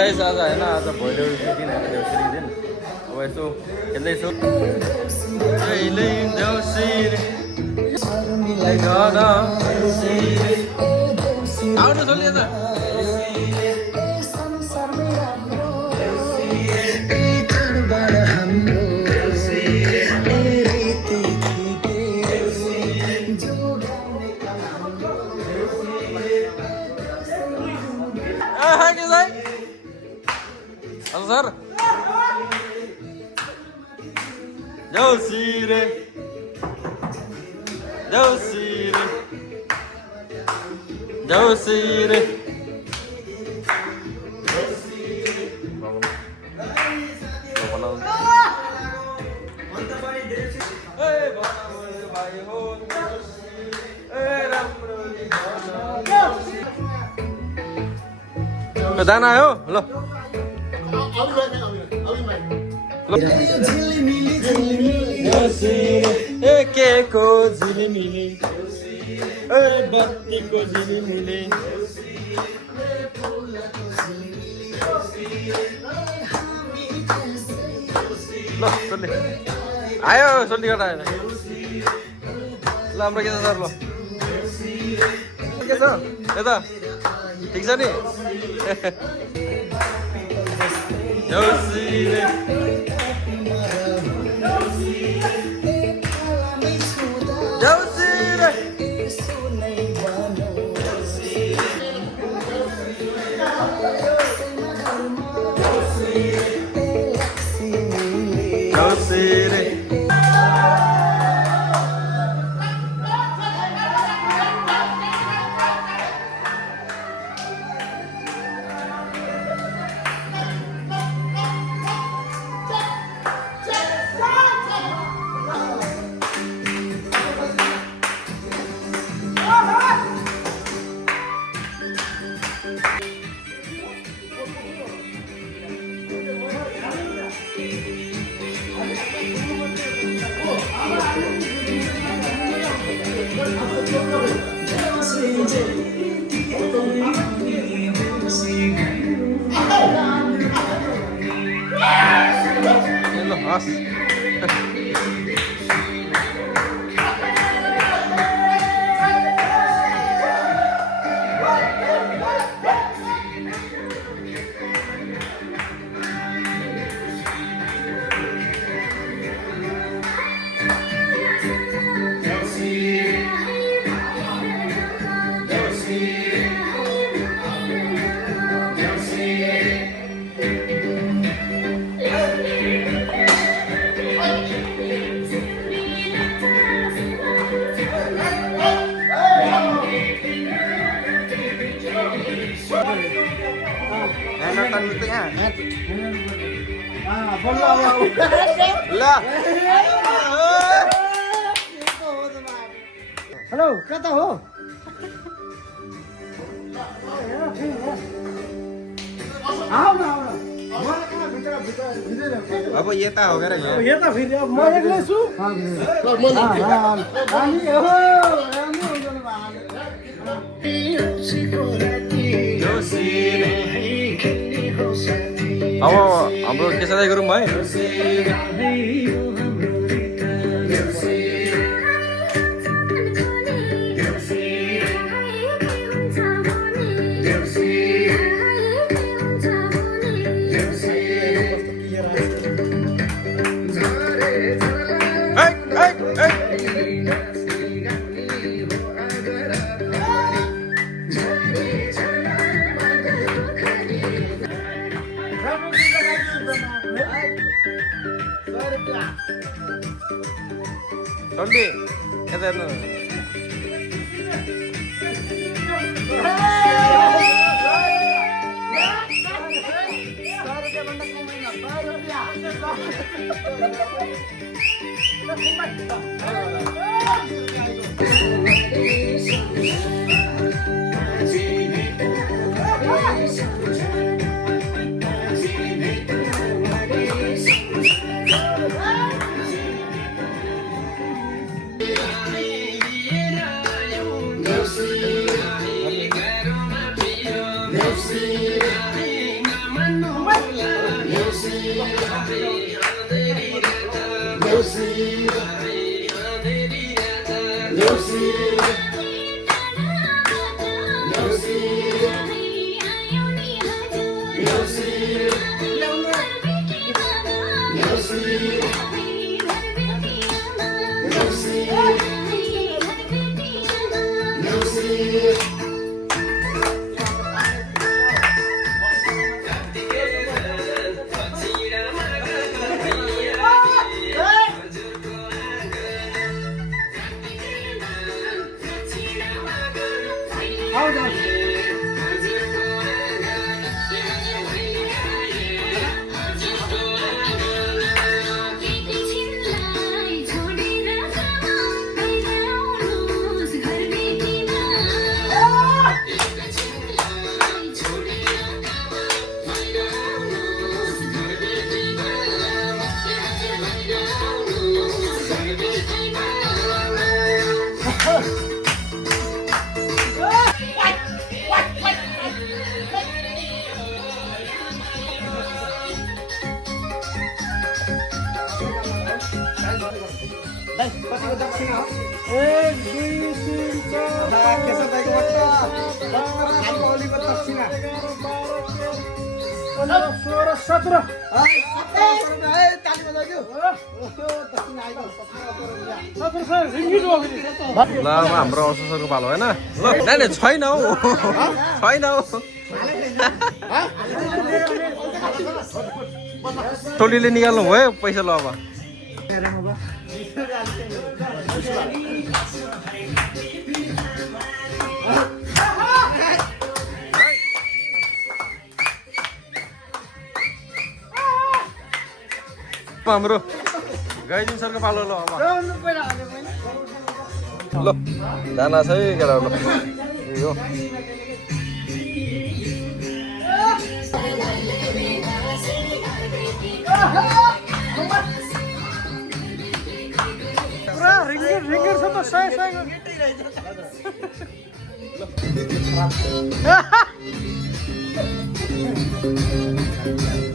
Guys आज होइन आज भोलि दिन होइन देउसिरी दिन अब यसो खेल्दैछु आउनु छोड्ने त सर देउसिरे देउसिरे देउसिरे दाना आयो ल के को झिलिमिली बत्तीको झिलिमिली ल सोल्ली आयो सोल्ली गर्दा आएन ल हाम्रो के छ सर ल के छ यता ठिक छ नि देउसिरे हेलो कता हो अब यता हो गएर यहाँ यता फेरि म एक्लै छु अब हाम्रो के सधैँ गरौँ है Sondi, kata nu. कतिको दक्षिणा हो 1 2 3 4 केशव दाइको खाली ओलीको दक्षिणा 15 16 17 ल अब हाम्रो असोसरको पालो होइन ल नानी छैन हौ छैन हौ टोलीले निकाल्नु भयो पैसा ल अब हाम्रो गाइदिन सरको पालो ल अब ल दाना छ है केटा ल यो पुरा रिङ्गर छ त 100 ल